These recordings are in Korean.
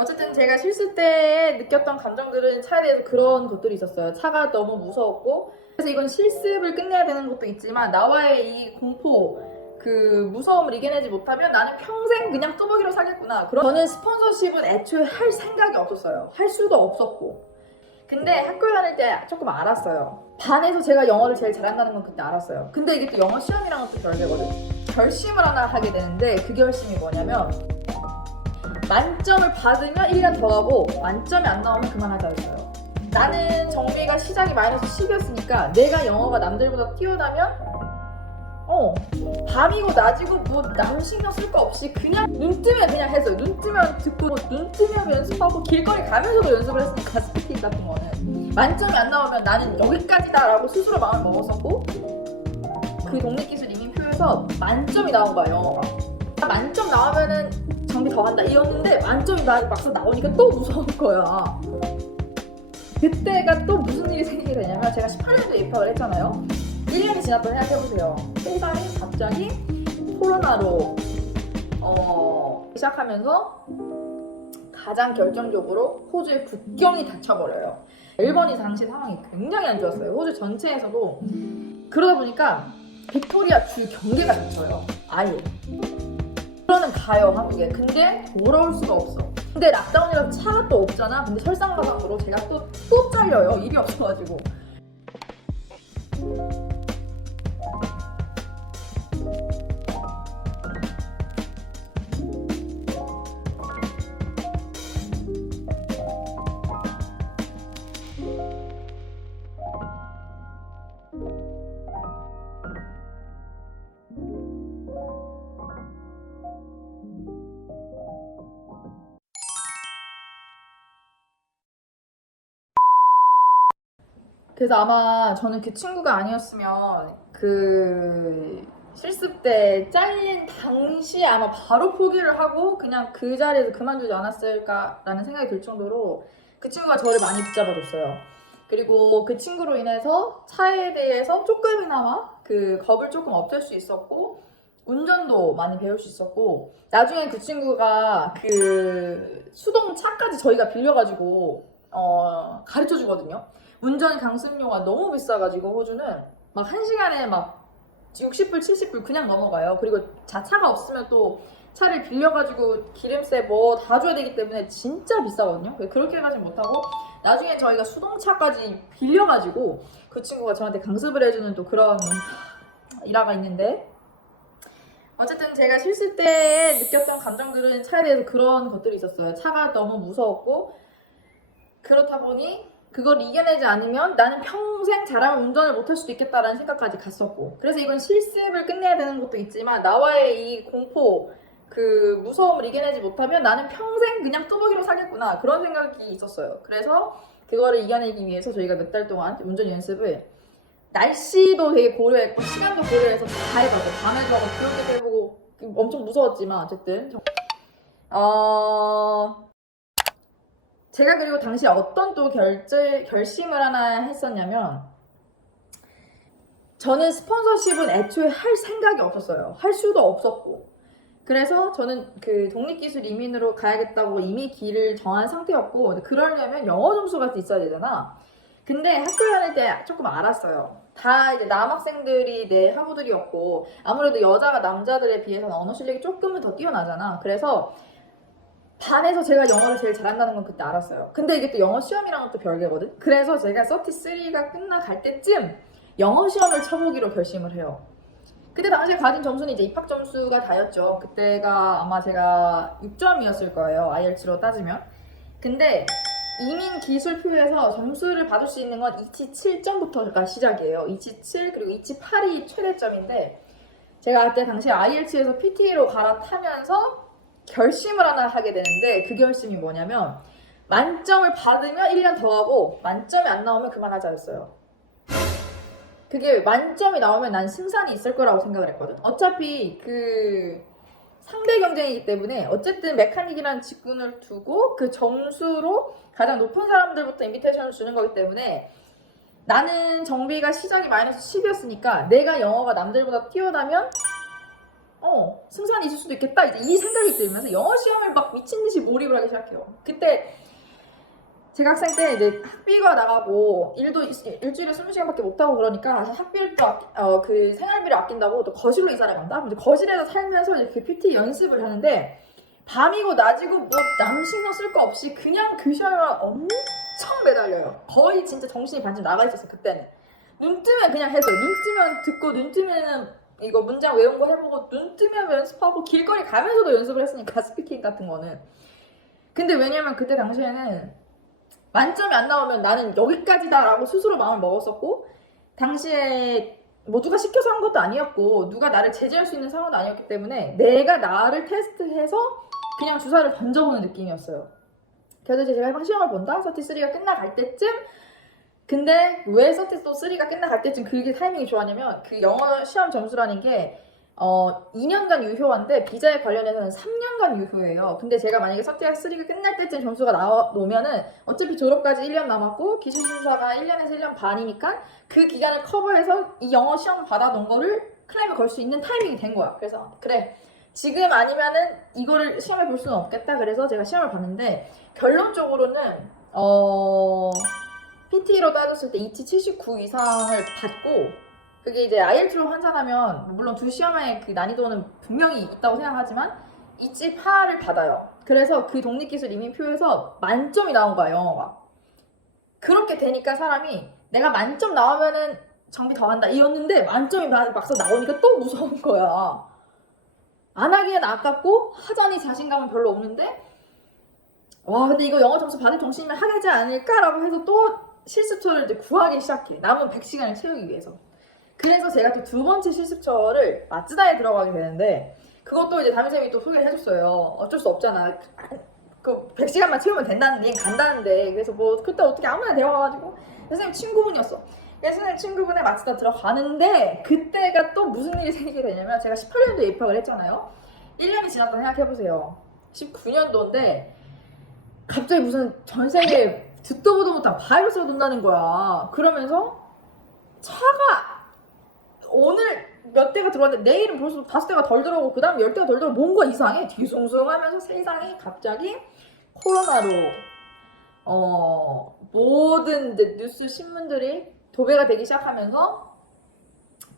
어쨌든 제가 실습 때 느꼈던 감정들은 차에 대해서 그런 것들이 있었어요. 차가 너무 무서웠고, 그래서 이건 실습을 끝내야 되는 것도 있지만 나와의 이 공포, 그 무서움을 이겨내지 못하면 나는 평생 그냥 뚜벅이로 살겠구나. 저는 스폰서십은 애초에 할 생각이 없었어요. 할 수도 없었고. 근데 학교 다닐 때 조금 알았어요. 반에서 제가 영어를 제일 잘한다는 건 그때 알았어요. 근데 이게 또 영어 시험이랑은 또 별개거든. 결심을 하나 하게 되는데 그 결심이 뭐냐면 만점을 받으면 1년 더 가고 만점이 안 나오면 그만하자 했어요. 나는 정비가 시작이 마이너스 10이었으니까 내가 영어가 남들보다 뛰어나면 밤이고 낮이고 뭐 남 신경 쓸 거 없이 그냥 눈 뜨면 그냥 했어요. 눈 뜨면 듣고 눈 뜨면 연습하고 길거리 가면서도 연습을 했으니까 스피킹 같은 거는 만점이 안 나오면 나는 여기까지다 라고 스스로 마음을 먹었었고 그 독립기술 이민표에서 만점이 나온 거야 영어가. 만점 나오면은 정비 더 간다 이랬는데 만점이 막상 나오니까 또 무서운 거야. 그때가 또 무슨 일이 생기게 되냐면 제가 18년도에 입학을 했잖아요. 1년이 지났다고 생각해보세요. 세상이 갑자기 코로나로 시작하면서 가장 결정적으로 호주의 국경이 닫혀버려요. 일본이 당시 상황이 굉장히 안 좋았어요. 호주 전체에서도. 그러다 보니까 빅토리아 주 경계가 닫혀요. 아예. 그러면 가요 한국에. 근데 돌아올 수가 없어. 근데 락다운이라서 차가 또 없잖아. 근데 설상가상으로 제가 또 잘려요. 일이 없어가지고. 그래서 아마 저는 그 친구가 아니었으면 그 실습 때 잘린 당시에 아마 바로 포기를 하고 그냥 그 자리에서 그만두지 않았을까라는 생각이 들 정도로 그 친구가 저를 많이 붙잡아줬어요. 그리고 그 친구로 인해서 차에 대해서 조금이나마 그 겁을 조금 없앨 수 있었고 운전도 많이 배울 수 있었고 나중에 그 친구가 그 수동차까지 저희가 빌려가지고 가르쳐 주거든요. 운전 강습료가 너무 비싸가지고 호주는 막 1시간에 막 60불, 70불 그냥 넘어가요. 그리고 자차가 없으면 또 차를 빌려가지고 기름세 뭐 다 줘야 되기 때문에 진짜 비싸거든요. 그렇게까지 못하고 나중에 저희가 수동차까지 빌려가지고 그 친구가 저한테 강습을 해주는 또 그런 일화가 있는데 어쨌든 제가 실습 때 느꼈던 감정들은 차에 대해서 그런 것들이 있었어요. 차가 너무 무서웠고 그렇다 보니 그걸 이겨내지 않으면 나는 평생 잘하면 운전을 못할 수도 있겠다라는 생각까지 갔었고 그래서 이건 실습을 끝내야 되는 것도 있지만 나와의 이 공포 그 무서움을 이겨내지 못하면 나는 평생 그냥 뚜벅이로 살겠구나 그런 생각이 있었어요. 그래서 그거를 이겨내기 위해서 저희가 몇 달 동안 운전 연습을 날씨도 되게 고려했고 시간도 고려해서 다 해봤어요. 밤에도 하고 그럴 때도 해보고 엄청 무서웠지만 어쨌든 제가 그리고 당시에 어떤 또 결심을 하나 했었냐면 저는 스폰서십은 애초에 할 생각이 없었어요. 할 수도 없었고 그래서 저는 그 독립기술 이민으로 가야겠다고 이미 길을 정한 상태였고 그러려면 영어 점수가 있어야 되잖아. 근데 학교 다닐 때 조금 알았어요. 다 이제 남학생들이 내 학우들이었고 아무래도 여자가 남자들에 비해서는 언어 실력이 조금은 더 뛰어나잖아. 그래서 반에서 제가 영어를 제일 잘한다는 건 그때 알았어요. 근데 이게 또 영어 시험이랑은 또 별개거든. 그래서 제가 33가 끝나갈 때쯤 영어 시험을 쳐보기로 결심을 해요. 그때 당시에 가진 점수는 이제 입학 점수가 다였죠. 그때가 아마 제가 6점이었을 거예요. IELTS로 따지면. 근데 이민 기술표에서 점수를 받을 수 있는 건 27점부터가 시작이에요. 27 그리고 28이 최대점인데 제가 그때 당시에 IELTS에서 PT로 갈아타면서 결심을 하나 하게 되는데 그 결심이 뭐냐면 만점을 받으면 1년 더 하고 만점이 안 나오면 그만하자였어요. 그게 만점이 나오면 난 승산이 있을 거라고 생각을 했거든. 어차피 그 상대 경쟁이기 때문에 어쨌든 메카닉이라는 직군을 두고 그 점수로 가장 높은 사람들부터 인비테이션을 주는 거기 때문에 나는 정비가 시작이 마이너스 10이었으니까 내가 영어가 남들보다 뛰어나면 승산이 있을 수도 있겠다 이제 이 생각이 들면서 영어 시험을 막 미친 듯이 몰입을 하기 시작해요. 그때 제가 학생 때 이제 학비가 나가고 일도 일주일에 20시간밖에 못 하고 그러니까 학비를 또 그 생활비를 아낀다고 또 거실로 이사를 간다. 근데 거실에서 살면서 이렇게 PT 연습을 하는데 밤이고 낮이고 뭐 남 신경 쓸 거 없이 그냥 그 시험에만 엄청 매달려요. 거의 진짜 정신이 반쯤 나가 있었어 그때는. 눈 뜨면 그냥 했어요. 눈 뜨면 듣고 눈 뜨면은 이거 문장 외운 거 해보고 눈 뜨면 연습하고 길거리 가면서도 연습을 했으니까 스피킹 같은 거는. 근데 왜냐면 그때 당시에는 만점이 안 나오면 나는 여기까지다라고 스스로 마음을 먹었었고 당시에 뭐 누가 시켜서 한 것도 아니었고 누가 나를 제재할 수 있는 상황도 아니었기 때문에 내가 나를 테스트해서 그냥 주사를 던져보는 느낌이었어요. 그래서 제가 시험을 본다? 서티3가 끝나갈 때쯤 근데 왜 서티3가 끝나갈 때쯤 그게 타이밍이 좋았냐면 그 영어 시험 점수라는 게 2년간 유효한데 비자에 관련해서는 3년간 유효해요. 근데 제가 만약에 서티3가 끝날 때쯤 점수가 나오면은 어차피 졸업까지 1년 남았고 기술심사가 1년에서 1년 반이니까 그 기간을 커버해서 이 영어 시험 받아놓은 거를 클레임을 걸 수 있는 타이밍이 된 거야. 그래서 그래 지금 아니면은 이거를 시험에 볼 수는 없겠다. 그래서 제가 시험을 봤는데 결론적으로는 PT로 따졌을 때 이치 79 이상을 받고 그게 이제 IELTS로 환산하면 물론 두 시험의 그 난이도는 분명히 있다고 생각하지만 이치 8을 받아요. 그래서 그 독립기술 이민표에서 만점이 나온 거야 영어가. 그렇게 되니까 사람이 내가 만점 나오면은 정비 더 한다 이었는데 만점이 막상 나오니까 또 무서운 거야. 안 하기엔 아깝고 하자니 자신감은 별로 없는데 와 근데 이거 영어 점수 받을 정신이면 하겠지 않을까라고 해서 또 실습처를 이제 구하기 시작해. 남은 100시간을 채우기 위해서. 그래서 제가 또 두 번째 실습처를 마츠다에 들어가게 되는데 그것도 이제 담임쌤이 또 소개를 해줬어요. 어쩔 수 없잖아. 그 100시간만 채우면 된다는 얘기 간다는데 그래서 뭐 그때 어떻게 아무나 데려가가지고 선생님 친구분이었어. 그래서 선생님 친구분의 마츠다 들어가는데 그때가 또 무슨 일이 생기게 되냐면 제가 18년도에 입학을 했잖아요. 1년이 지났다 생각해보세요. 19년도인데 갑자기 무슨 전 세계에 듣도 보도 못한 바이러스가 돈다는 거야. 그러면서 차가 오늘 몇 대가 들어왔는데 내일은 벌써 5대가 덜 들어오고 그 다음 10대가 덜 들어오고 뭔가 이상해. 뒤숭숭하면서 세상이 갑자기 코로나로 모든 뉴스 신문들이 도배가 되기 시작하면서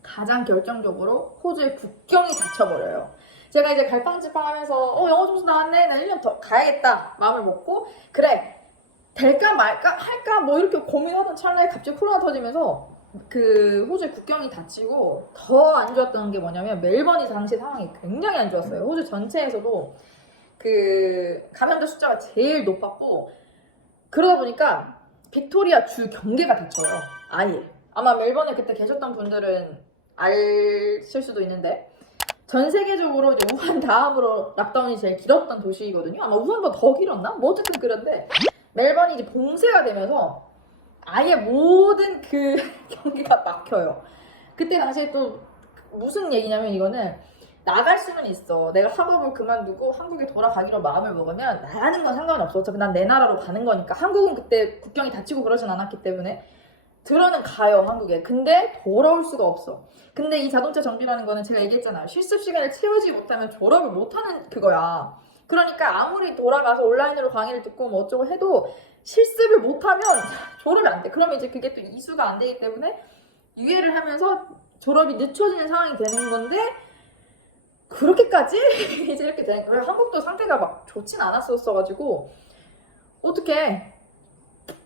가장 결정적으로 호주의 국경이 닫혀버려요. 제가 이제 갈팡질팡하면서 영어 점수 나왔네 나 1년 더 가야겠다 마음을 먹고 그래 될까 말까 할까 뭐 이렇게 고민하던 찰나에 갑자기 코로나 터지면서 그 호주의 국경이 닫히고 더 안 좋았던 게 뭐냐면 멜번이 당시 상황이 굉장히 안 좋았어요. 호주 전체에서도 그 감염자 숫자가 제일 높았고 그러다 보니까 빅토리아 주 경계가 닫혀요. 아예 아마 멜번에 그때 계셨던 분들은 아실 수도 있는데 전 세계적으로 이제 우한 다음으로 락다운이 제일 길었던 도시거든요. 아마 우한보다 더 길었나? 뭐 어쨌든 그런데 멜번이 이제 봉쇄가 되면서 아예 모든 그 경기가 막혀요. 그때 당시에 또 무슨 얘기냐면 이거는 나갈 수는 있어. 내가 학업을 그만두고 한국에 돌아가기로 마음을 먹으면 나가는 건 상관없어. 어차피 난 내 나라로 가는 거니까. 한국은 그때 국경이 닫히고 그러진 않았기 때문에 들어는 가요 한국에. 근데 돌아올 수가 없어. 근데 이 자동차 정비라는 거는 제가 얘기했잖아요. 실습 시간을 채우지 못하면 졸업을 못하는 그거야. 그러니까 아무리 돌아가서 온라인으로 강의를 듣고 뭐 어쩌고 해도 실습을 못하면 졸업이 안 돼. 그러면 이제 그게 또 이수가 안 되기 때문에 유예를 하면서 졸업이 늦춰지는 상황이 되는 건데 그렇게까지 이제 이렇게 되는 거예요. 한국도 상태가 막 좋진 않았었어가지고 어떻게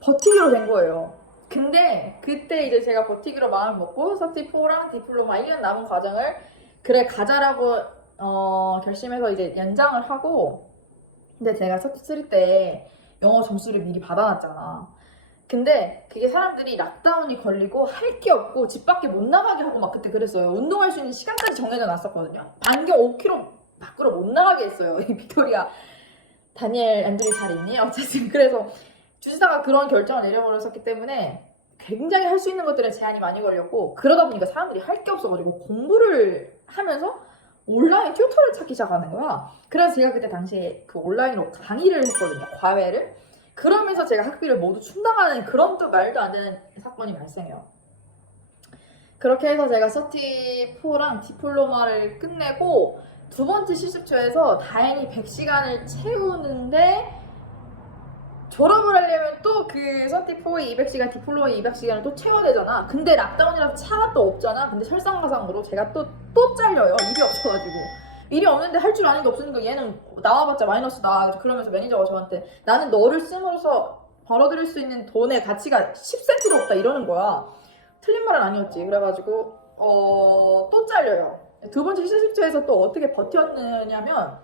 버티기로 된 거예요. 근데 그때 이제 제가 버티기로 마음을 먹고 서티4랑 디플로마 1년 남은 과정을 그래 가자라고 결심해서 이제 연장을 하고 근데 제가 서티3 때 영어 점수를 미리 받아놨잖아. 근데 그게 사람들이 락다운이 걸리고 할 게 없고 집 밖에 못 나가게 하고 막 그때 그랬어요. 운동할 수 있는 시간까지 정해져 놨었거든요. 반경 5km 밖으로 못 나가게 했어요. 이 빅토리아 다니엘 앤드류 잘 있니? 어쨌든 그래서 주지사가 그런 결정을 내려버렸었기 때문에 굉장히 할 수 있는 것들에 제한이 많이 걸렸고 그러다 보니까 사람들이 할 게 없어가지고 공부를 하면서 온라인 튜터를 찾기 시작하는 거야. 그래서 제가 그때 당시에 그 온라인으로 강의를 했거든요. 과외를. 그러면서 제가 학비를 모두 충당하는 그런 또 말도 안 되는 사건이 발생해요. 그렇게 해서 제가 서티4랑 디플로마를 끝내고 두 번째 실습초에서 다행히 100시간을 채우는데 졸업을 하려면 또 그 서티4에 200시간, 디플로마에 200시간을 또 채워야 되잖아. 근데 락다운이라서 차가 또 없잖아. 근데 설상가상으로 제가 또 잘려요. 일이 없어가지고. 일이 없는데 할 줄 아는 게 없으니까 얘는 나와봤자 마이너스다. 그러면서 매니저가 저한테 나는 너를 씀으로써 벌어들일 수 있는 돈의 가치가 10센트도 없다 이러는 거야. 틀린 말은 아니었지. 그래가지고 또 잘려요. 두 번째 실습처에서 또 어떻게 버텼느냐면